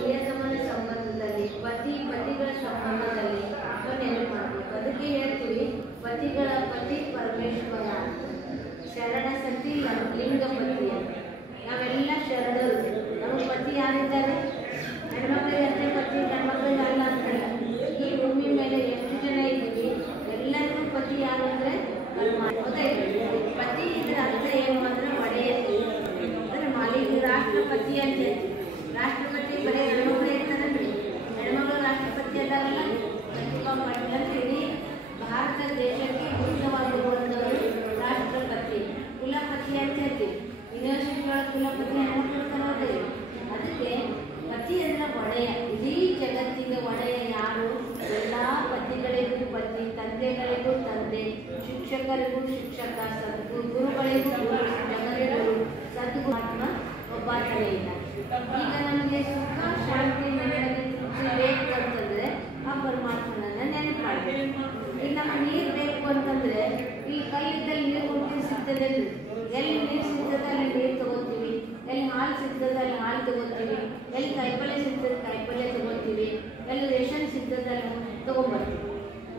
ಪ್ರಿಯತಮನ ಸಂಬಂಧದಲ್ಲಿ ಪತಿಗಳ ಸಂಬಂಧದಲ್ಲಿ ನಾವು ನೆನಪು ಮಾಡಬೇಕು. ಅದಕ್ಕೆ ಹೇಳ್ತೀವಿ ಪತಿ ಪರಮೇಶ್ವರ, ಶರಣ ಸತಿ ಲಿಂಗ ಪತಿ ಅಂತ. ನಾವೆಲ್ಲ ಶರಣರು. ನಮಗೆ ಪತಿ ಯಾರಿದ್ದಾರೆ? ಹೆಣ್ಮಕ್ಳಿಗೆ ಅಷ್ಟೇ ಪತಿ, ಗಂಡ್ಮಕ್ಳಿಗೆ ಅಲ್ಲ ಅಂತಲ್ಲ. ಈ ಭೂಮಿ ಮೇಲೆ ಎಷ್ಟು ಜನ ಇದ್ದೀವಿ ಎಲ್ಲರಿಗೂ ಪತಿ ಯಾರು ಅಂದರೆ ಪತಿ. ಇದರ ಅರ್ಥ ಏನು ಅಂದರೆ ಒಡೆಯ ಅಂದರೆ ಮಾಲೀಕ, ರಾಷ್ಟ್ರಪತಿ ಅಂತ ಹೇಳ್ತೀವಿ. ರಾಷ್ಟ್ರಪತಿ ಬರೀ ಹೆಣ್ಮಕ್ಳು ಇರ್ತಾರಲ್ರಿ, ಹೆಣ್ಮಕ್ಳು ರಾಷ್ಟ್ರಪತಿ ಅದಾರಲ್ಲ. ಪ್ರತಿಭಾ ಪಾಟೀಲ್ ಅಂತ ಇಡೀ ಭಾರತ ದೇಶಕ್ಕೆ ಮುಖ್ಯವಾಗಿರುವಂಥವರು ರಾಷ್ಟ್ರಪತಿ. ಕುಲಪತಿ ಅಂತ ಹೇಳ್ತೀವಿ. ಯೂನಿವರ್ಸಿಟಿಗಳ ಕುಲಪತಿ ಹೆಣ್ಮಕ್ಳು ತರೋದೇ. ಅದಕ್ಕೆ ಪತಿ ಅಂದರೆ ಒಡೆಯ. ಇಡೀ ಜಗತ್ತಿಗೆ ಒಡೆಯ ಯಾರು? ಎಲ್ಲ ಪತಿಗಳಿಗೂ ಪತಿ, ತಂದೆಗಳಿಗೂ ತಂದೆ, ಶಿಕ್ಷಕರಿಗೂ ಶಿಕ್ಷಕ, ಗುರುಗಳಿಗೂ ಗುರು, ಜಗದ್ಗುರು, ಸದ್ಗುರು ಒಬ್ಬಾತನೇ ಇಲ್ಲ. ಈಗ ನಮಗೆ ಸುಖ ಶಾಂತಿ ನೆಮ್ಮದಿ ತೃಪ್ತಿ ಬೇಕು ಅಂತಂದರೆ ಆ ಪರಮಾತ್ಮನನ್ನು ನೆನಪು ಮಾಡಬೇಕು. ಈಗ ನಮಗೆ ನೀರು ಬೇಕು ಅಂತಂದರೆ ಈ ಕೈಯಲ್ಲಿ ನೀರು ಕುಡಿದು ಸಿಗ್ತದೆ. ಎಲ್ಲಿ ನೀರು ಸಿಗ್ತದೆ ಅಲ್ಲಿ ನೀರು ತಗೋತೀವಿ, ಎಲ್ಲಿ ಹಾಲು ಸಿಗ್ತದೆ ಅಲ್ಲಿ ಹಾಲು ತಗೋತೀವಿ, ಎಲ್ಲಿ ಕಾಯಿಪಲ್ಯ ಸಿಗ್ತದೆ ಕಾಯಿಪಲ್ಯ ತಗೋತೀವಿ, ಎಲ್ಲಿ ರೇಷನ್ ಸಿಗ್ತದೆ ಅಲ್ಲಿ ತಗೊಂಡ್ಬರ್ತೀವಿ.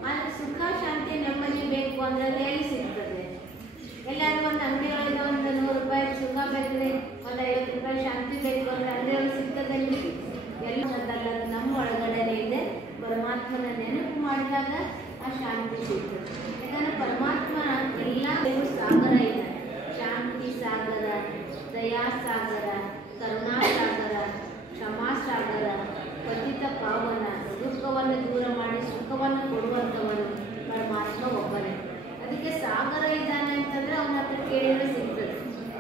ಆದರೆ ಸುಖ ಶಾಂತಿ ನೆಮ್ಮದಿ ಬೇಕು ಅಂದರೆ ಎಲ್ಲಿ ಸಿಗ್ತದೆ? ಎಲ್ಲಾದ್ರೂ ಒಂದು ಅಂಗಡಿಯೊಳಗೆ ಒಂದು 100 ರೂಪಾಯಿ ಸುಖ ಬೇಕ್ರಿ, ಒಂದು 50 ರೂಪಾಯಿ ಶಾಂತಿ ಬೇಕು ಅಂದರೆ ಅಂಗಡಿಯೊಳಗೆ ಸಿಗ್ತದಲ್ಲಿ ಎಲ್ಲ ಅದಲ್ಲ. ನಮ್ಮ ಒಳಗಡೆ ಇದೆ. ಪರಮಾತ್ಮನ ನೆನಪು ಮಾಡಿದಾಗ ಆ ಶಾಂತಿ ಸಿಗ್ತದೆ. ಯಾಕಂದರೆ ಪರಮಾತ್ಮ ಎಲ್ಲ ಸಾಗರ ಇದ್ದಾರೆ. ಶಾಂತಿ ಸಾಗರ, ದಯಾ ಸಾಗರ, ಕರುಣಾ ಸಾಗರ, ಕ್ಷಮಾ ಸಾಗರ, ಪತಿತ ಪಾವನ, ದುಃಖವನ್ನು ದೂರ ಮಾಡಿ ಸುಖವನ್ನು ಕೊಡುವಂಥವನು ಪರಮಾತ್ಮ ಒಬ್ಬನೇ. ಅದಕ್ಕೆ ಸಾಗರ ಇದ್ದಾನೆ ಅಂತಂದರೆ ಅವನ ಹತ್ರ ಕೇಳಿದರೆ ಸಿಗ್ತದೆ.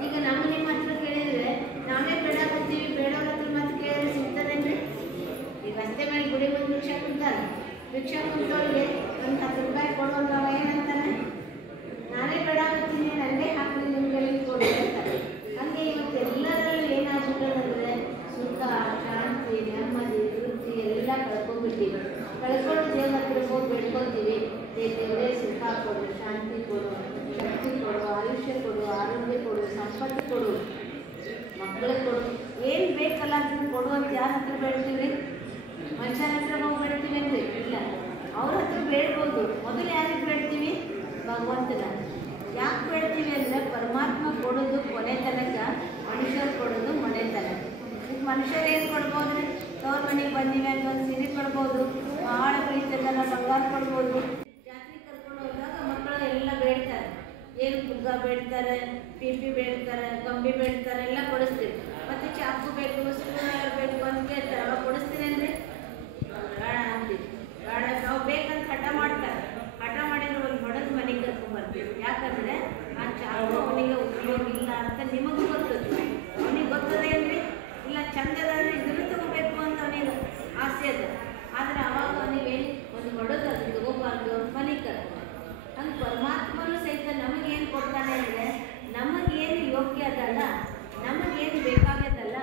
ಈಗ ನಿಮ್ಮ ಹತ್ರ ಕೇಳಿದರೆ ನಾವೇ ಬೇಡಾಕತ್ತೀವಿ, ಬೇಡವ್ರ ಹತ್ರ ಮತ್ತೆ ಕೇಳಿದ್ರೆ ಸಿಗ್ತದೇನ್ರಿ? ಈಗ ರಸ್ತೆ ಮೇಲೆ ಗುಡಿ ಮುಂದೆ ಭಿಕ್ಷಾ ಕುಂತಾರೆ, ಭಿಕ್ಷಾ ಕುಂತವ್ರಿಗೆ ಒಂದು 10 ರೂಪಾಯಿ ಕೊಡುವಂಥ ಏನಂತಾನೆ? ನಾನೇ ಬೇಡಾಕತ್ತೀನಿ, ನನಗೆ ಹಾಕಿ ನಿಮಗೆ ಕೊಡು ಅಂತಾರೆ. ಹಾಗೆ ಇವತ್ತು ಎಲ್ಲರಲ್ಲೂ ಏನಾಗ್ಬಿಟ್ಟದಂದರೆ ಸುಖ ಶಾಂತಿ ನೆಮ್ಮದಿ ತೃಪ್ತಿ ಎಲ್ಲ ಕಳ್ಕೊಂಡ್ಬಿಟ್ಟಿವಿ. ಕಳ್ಕೊಂಡು ದೇವ್ರ ಹತ್ರ ಹೋಗಿ ಬೇಡ್ಕೊತೀವಿ, ದೇವರೇ ಸುಖ ಕೊಡು, ಶಾಂತಿ ಕೊಡು, ಶಕ್ತಿ ಕೊಡು, ಆಯುಷ್ಯ ಕೊಡು, ಆರೋಗ್ಯ ಕೊಡು, ಸಂಪತ್ತು ಕೊಡು, ಮಕ್ಕಳು ಕೊಡು, ಏನು ಬೇಕಲ್ಲ ಅದನ್ನು ಕೊಡು ಅಂತ ಯಾರ ಹತ್ರ ಬೇಡ್ತೀವಿ? ಮನುಷ್ಯರ ಹತ್ರ ಹೋಗಿ ಬೇಡ್ತೀವಿ ಅಂದರೆ ಇಲ್ಲ, ಅವ್ರ ಹತ್ರ ಬೇಡ್ಬೋದು. ಮೊದಲು ಯಾರಿಗೆ ಬೇಡ್ತೀವಿ? ಭಗವಂತನ. ಯಾಕೆ ಬೇಡ್ತೀವಿ ಅಂದರೆ ಪರಮಾತ್ಮ ಕೊಡೋದು ಕೊನೆ ತನಕ, ಮನುಷ್ಯರು ಕೊಡೋದು ಮನೆ ತನಕ. ಈಗ ಮನುಷ್ಯರು ಏನು ಕೊಡ್ಬೋದು? ತವ್ರ ಮನೆಗೆ ಬಂದಿವೆ ಅಂತ ಒಂದು ಸೀರೆ ಕೊಡ್ಬೋದು, ಭಾಳ ಪ್ರೀತಿಯಲ್ಲ ಬಂಗಾರ ಕೊಡ್ಬೋದು. ಜಾತ್ರೆ ಕರ್ಕೊಂಡು ಹೋದಾಗ ಮಕ್ಕಳು ಎಲ್ಲ ಬೇಡ್ತಾರೆ. ಏನು ಪುಗ್ಗ ಬೇಡ್ತಾರೆ, ಪಿಪಿ ಬೇಡ್ತಾರೆ, ಕಂಬಿ ಬೇಡ್ತಾರೆ, ಎಲ್ಲ ಕೊಡಿಸ್ತೀವಿ. ಮತ್ತು ಚಾಕು ಬೇಕು, ಸ್ಕೂಲ್ ಬೇಕು ಅಂತ ಕೇಳ್ತಾರೆ. ಅವಾಗ ಕೊಡಿಸ್ತೀನಿ ಅಂದರೆ ಬೇಡ ಅಂತೀವಿ. ಬೇಡ ನಾವು ಬೇಕಂತ ಹಠ ಮಾಡ್ತಾರೆ. ಹಠ ಮಾಡಿದ್ರೆ ಒಂದು ಹೊಡೆದು ಮನೆಗೆ ಕರ್ಕೊಂಡ್ಬರ್ತೀವಿ. ಯಾಕಂದರೆ ಆ ಚಾಕು ಅವನಿಗೆ ಉಪಯೋಗ ಇಲ್ಲ ಅಂತ ನಿಮಗೂ ಗೊತ್ತದೆ. ಅವನಿಗೆ ಗೊತ್ತದೇನ್ರಿ? ಇಲ್ಲ ಚಂದದಾದ್ರೆ ಇದನ್ನು ತಗೋಬೇಕು ಅಂತ ಅವನಿಗೆ ಆಸೆ ಅದ. ಆದರೆ ಅವಾಗ ಅವನಿಗೆ ಒಂದು ಹೊಡೆದು ಅದು ತಗೋಬಾರ್ದು ಮನೆಗೆ ಕರ್ಕೊಂಡು. ಹಂಗೆ ಪರಮಾತ್ಮನು ಸಹಿತ ನಮಗೇನು ಕೊಡ್ತಾನೆ ಅಂದರೆ ನಮಗೇನು ಯೋಗ್ಯ ಅದಲ್ಲ, ನಮಗೇನು ಬೇಕಾಗ್ಯದಲ್ಲ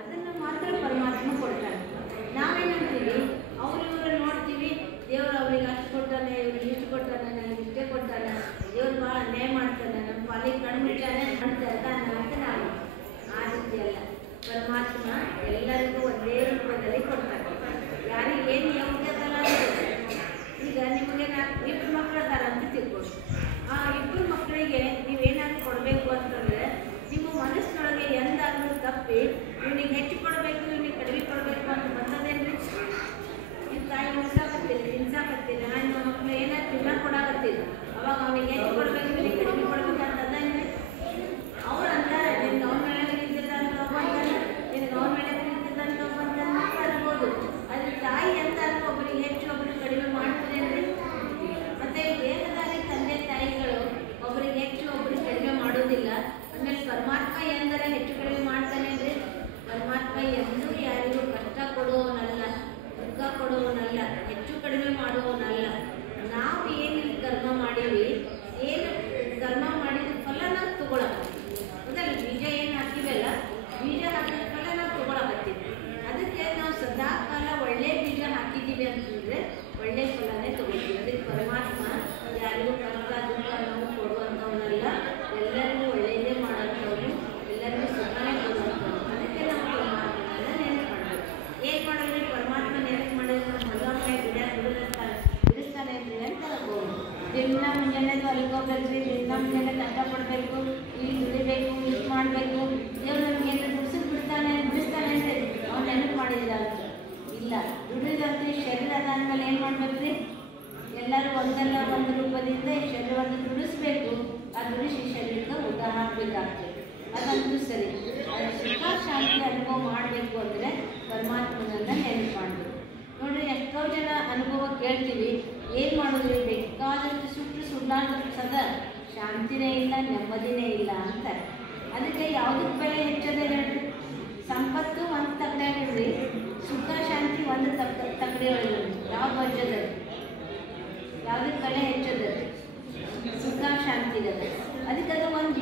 ಅದನ್ನು ಮಾತ್ರ ಪರಮಾತ್ಮ ಕೊಡ್ತಾನೆ. ನಾವೇನಂತೀವಿ? ಇವರು ನೋಡ್ತೀವಿ, ದೇವರು ಅವ್ರಿಗೆ ಅಷ್ಟು ಕೊಡ್ತಾನೆ, ಇವ್ರಿಗೆ ಇಷ್ಟು ಕೊಡ್ತಾನೆ, ನನಗೆ ಇಷ್ಟೇ ಕೊಡ್ತಾನೆ, ದೇವ್ರು ಭಾಳ ಅನ್ಯಾಯ ಮಾಡ್ತಾನೆ, ನಮ್ಮ ಪಾಲಿಗೆ ಕಣ್ಣು ಮುಚ್ಚಾನೆ ಅಂತ ನಾವು ಮಾಡೋದಾಗ್ತದೆ. ಅದಂತೂ ಸರಿ. ಸುಖ ಶಾಂತಿ ಅನುಭವ ಮಾಡಬೇಕು ಅಂದರೆ ಪರಮಾತ್ಮನನ್ನ ನೆನಪು ಮಾಡಬೇಕು. ನೋಡ್ರಿ, ಎಷ್ಟೋ ಜನ ಅನುಭವ ಕೇಳ್ತೀವಿ, ಏನು ಮಾಡೋದು, ಬೇಕಾದಷ್ಟು ಸುಳ್ಳಾಡ್ಬೇಕು, ಸದಾ ಶಾಂತಿನೇ ಇಲ್ಲ, ನೆಮ್ಮದಿನೇ ಇಲ್ಲ ಅಂತ. ಅದಕ್ಕೆ ಯಾವುದಕ್ಕೆ ಬೆಲೆ ಹೆಚ್ಚದೆ ಹೇಳ್ರಿ? ಸಂಪತ್ತು ಒಂದು ತಕ್ಕಡಿಯಾಗಿರ್ರಿ, ಸುಖ ಶಾಂತಿ ಒಂದು ತಕ್ಕಡಿ ಒಳಗೆ. ಯಾವ ಬಜ್ಜದ? ಯಾವುದಕ್ಕೆ ಬೆಲೆ ಹೆಚ್ಚದ? ಸುಖ ಶಾಂತಿಗದ. ಅದಕ್ಕೆ ಅದು ಒಂದು